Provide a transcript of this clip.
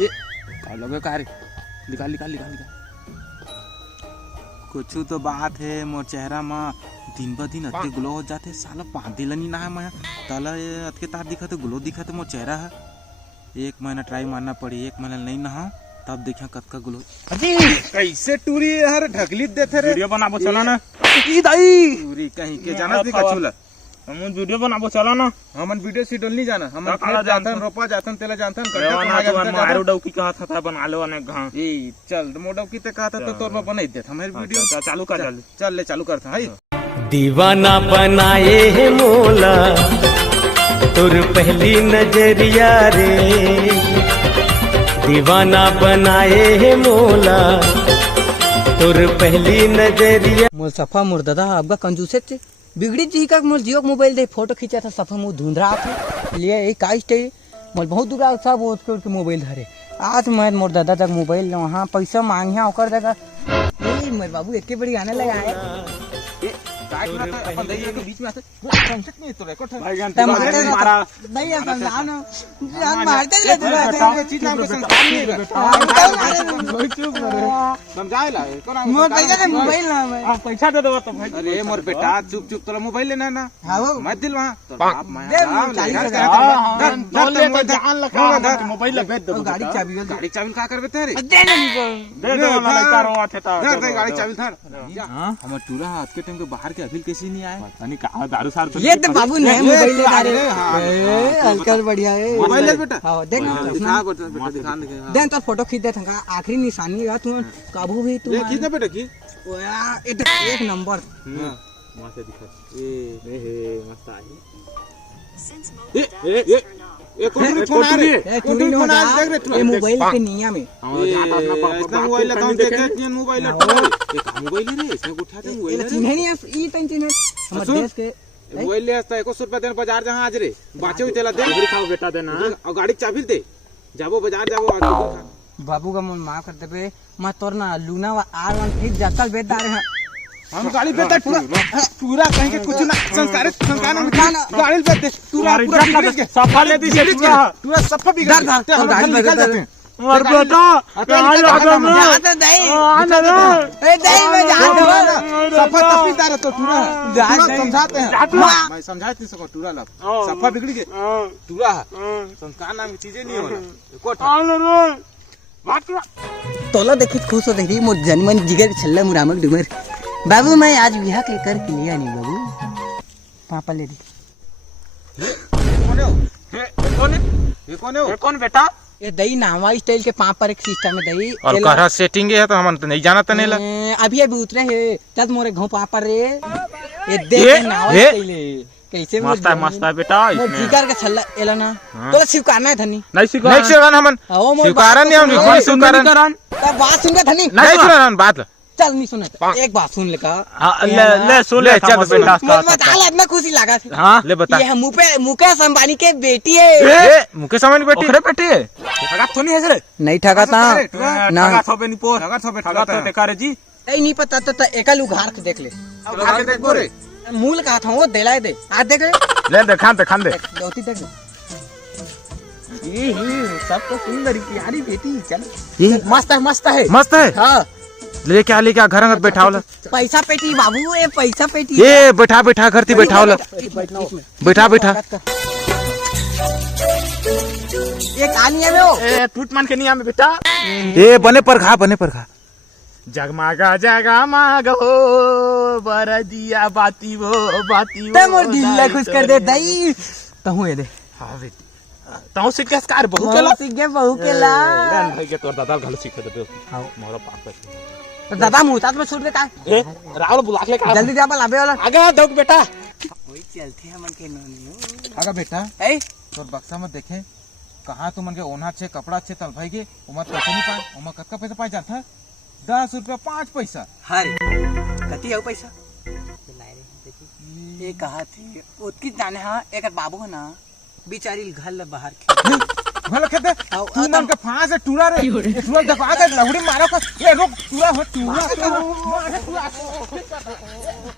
ये का लगे का रे निकाल निकाल निकाल निकाल कुछ तो बात है मोर चेहरा में दिन ब दिन अतके ग्लो हो जाते साला 5 दिन नहीं ना है मैं तला अतके तार दिखा तो ग्लो दिखा तो मोर चेहरा है 1 महीना ट्राई मारना पड़ी 1 महीना नहीं नहा तब देखा कतका ग्लो अजी कैसे टूरी यार ढकली देते रे वीडियो बनाबो चला ना ई दाई टूरी कहीं के जाना नहीं कछुला हम वीडियो बनाबो चला ना हमन वीडियो सीडोल नहीं जाना हमन जानतन रोपा जातन तेला जानतन करते मारू डौकी कहत था बना लो अनेक घां ए चल मोडौकी ते कहत तो तोर बनाई देत हमारी वीडियो चालू कर चल ले चालू करता है दीवाना बनाए है मोला तुर पहली नजरिया रे दीवाना बनाए है मोला तुर पहली नजरिया मोल सफा मोर दादा आपका कंजूसे थे बिगड़ी जी का मोल जियो मोबाइल दे फोटो खींचा था सफा मुँह धुंधरा था लिए एक का स्टाइल मोल बहुत दूर सब उसके मोबाइल धरे आज मैं मोर दादा तक मोबाइल वहाँ पैसा मांगे ओकर जगह मेरे बाबू एक बड़ी आने लगा है अपन दइया के बीच में आते संसत नहीं तो रेकॉर्ड है भाई जान मारा नहीं है समझाना जान मारते ले तू चीज नाम का संस्कार नहीं है चुप रे समझाए ला कौन मोर पैसा दे मोबाइल ना मैं पैसा दे दो तो भाई अरे मोर बेटा चुप चुप तोला मोबाइल लेना ना हां वो मत दिल वहां तो आप मैं दे ले जान लगा मोबाइल बेच दो गाड़ी चाबी का करबे तेरे दे नहीं दे दो लड़का रोआ थे ता दे गाड़ी चाबी धर हां हमर टूरा आज के टाइम के बाहर के अभी कैसे नहीं आए यानी का दारू सार ये तो बाबू नया मोबाइल ले जा रहे हैं हल्का बढ़िया है मोबाइल ले बेटा हां देख दिखा बेटा दिखा दे देन तो फोटो खींच दे था आखिरी निशानी है तू काबू भी तू ले खींच दे बेटा की एक नंबर मस्त दिखा ए मस्त आई ये कौन फोन आ रे टूरी नो देख रे ये मोबाइल के निया में इसका मोबाइल का देख के मोबाइल ये का मोबाइल रे इसने उठा दे मोबाइल रे चिन्ह नहीं ई टेंशन है हमर देश के मोबाइल ले आता 100 रुपया देन बाजार जहां आज रे बाचे तेला दे खाओ बेटा देना और गाड़ी चाबी दे जाबो बाजार जाबो आज बाबू का मन माफ कर देबे मैं तोर ना लूना वा R1 फिर जतल बेच दारे हैं हम गाड़ी बेटा पूरा कहीं के कुछ ना संस्कार गाड़ी बेच दे पूरा सफा ले दी से पूरा सफा बिगड़ जाते हम गाड़ी निकाल देते हैं और बेटा कहां लगा मैं जाते दई ए दई में जा सफा तस्वीर है तो पूरा समझाते हैं मैं समझा नहीं सको पूरा ला सफा बिगड़ गए पूरा संस्कार नाम की चीजें नहीं हो रहा कोट तोला देखी खुश हो देखी मोर जनमन जिगर छल्ला मुरामक डुमर बाबू मैं आज बिहार के कर के लिया नहीं बाबू पापा ले दी ये कौन है कौन बेटा ये दही नावा स्टाइल के पापा एक सिस्टम में दही और करा सेटिंग है तो हम तो नहीं जाना तो नहीं ला अभी अभी उतरे है तब मोरे घों पापा रे ये देख नावा स्टाइल कैसे मस्त है बेटा इसमें जिगर का छल्ला एला ना तो स्वीकारना है धनी नहीं स्वीकार हमन स्वीकार नहीं हम कोई स्वीकार तब बात सुन के धनी नहीं सुना बात चल नहीं सुना एक बात सुन ले का ले सुन ले चल बता इतना खुशी लगा हां ले बता ये मुकेश अंबानी के बेटी है मुकेश अंबानी की बेटी ओकरे बेटी है ठगा तो नहीं है रे नहीं ठगा था ना ठगा तो बेनी पोर ठगा तो देखा रे जी ए नहीं पता तो एकल उघार के देख ले उघार के देख बोरे मूल कहा था वो देला दे आज देख ले दिखा दोती देख ये सब तो सुंदर प्यारी बेटी चल मस्त है हां ले क्या घर अंगत बैठावला पैसा पेटी बाबू ये पैसा पेटी ये बैठा घर थी बैठावला बैठा ये कहानी है वो ए टूट मान के नहीं आमे बेटा ए बने पर खा जगमागा हो बरदिया बाती वो ते मोर दिल खुश कर दे दई तहु ये दे हां बेटी ताऊ सीख के कार बहू केला सीख गए बहू केला भाई के तोर दादा घल सीख दे हां मोर पापा तो दादा मुहतात में छोड़ दे का ए रावल बुला के का जल्दी जा लाबे वाला आगे दौक बेटा कोई चलते हैं मन के नोनी आगा बेटा ए तोर बक्सा में देखे कहां तू मन के ओना छे कपड़ा छे तल भाई के उमा पैसे नहीं पाए उमा कतका पैसा पाए जाता 10 रुपया 5 पैसा हरे कति है पैसा ये कहा थी उसकी जाने हां एक बाबू है ना बेचारी घर बाहर भले खेते तू मन के फांस है टूरा रे टूरा दबा के लवड़ी मारो को ये रुक टूरा हो टूरा